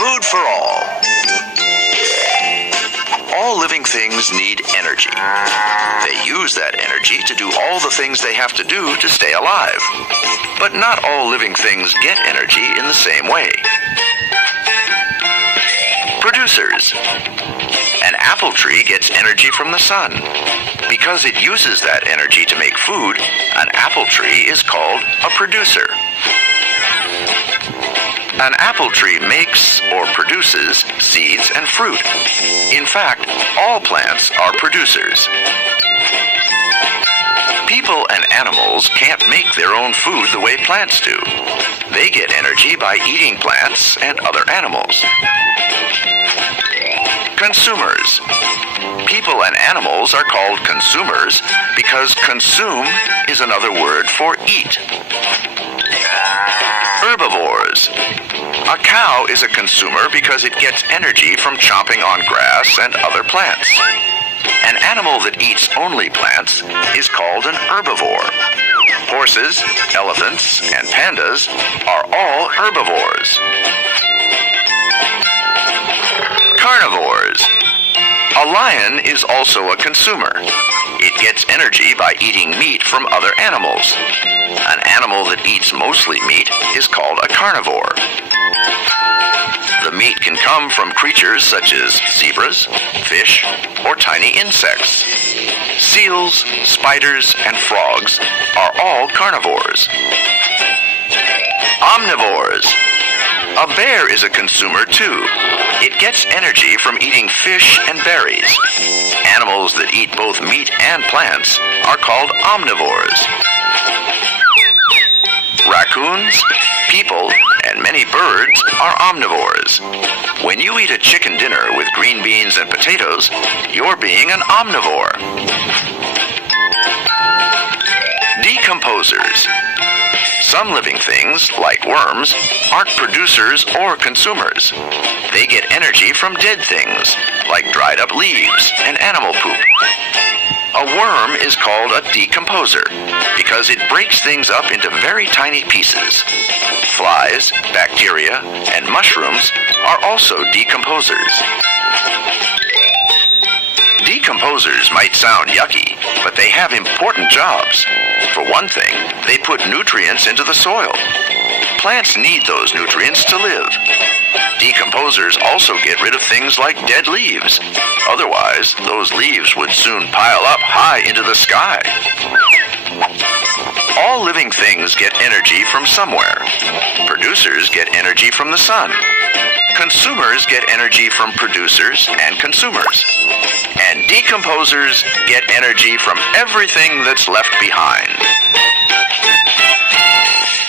Food for all. All living things need energy. They use that energy to do all the things they have to do to stay alive. But not all living things get energy in the same way. Producers. An apple tree gets energy from the sun. Because it uses that energy to make food, an apple tree is called a producer. An apple tree makes or produces seeds and fruit. In fact, all plants are producers. People and animals can't make their own food the way plants do. They get energy by eating plants and other animals. Consumers. People and animals are called consumers because consume is another word for eat. Herbivores. A cow is a consumer because it gets energy from chomping on grass and other plants. An animal that eats only plants is called an herbivore. Horses, elephants, and pandas are all herbivores. Carnivores. A lion is also a consumer. It gets energy by eating meat from other animals. An animal that eats mostly meat is called a carnivore. The meat can come from creatures such as zebras, fish, or tiny insects. Seals, spiders, and frogs are all carnivores. Omnivores. A bear is a consumer too. It gets energy from eating fish and berries. Animals that eat both meat and plants are called omnivores. Raccoons, people, and many birds are omnivores. When you eat a chicken dinner with green beans and potatoes, you're being an omnivore. Decomposers. Some living things, like worms, aren't producers or consumers. They get energy from dead things, like dried up leaves and animal poop. A worm is called a decomposer because it breaks things up into very tiny pieces. Flies, bacteria, and mushrooms are also decomposers. Decomposers might sound yucky, but they have important jobs. For one thing, they put nutrients into the soil. Plants need those nutrients to live. Decomposers also get rid of things like dead leaves. Otherwise, those leaves would soon pile up high into the sky. All living things get energy from somewhere. Producers get energy from the sun. Consumers get energy from producers and consumers. And decomposers get energy from everything that's left behind.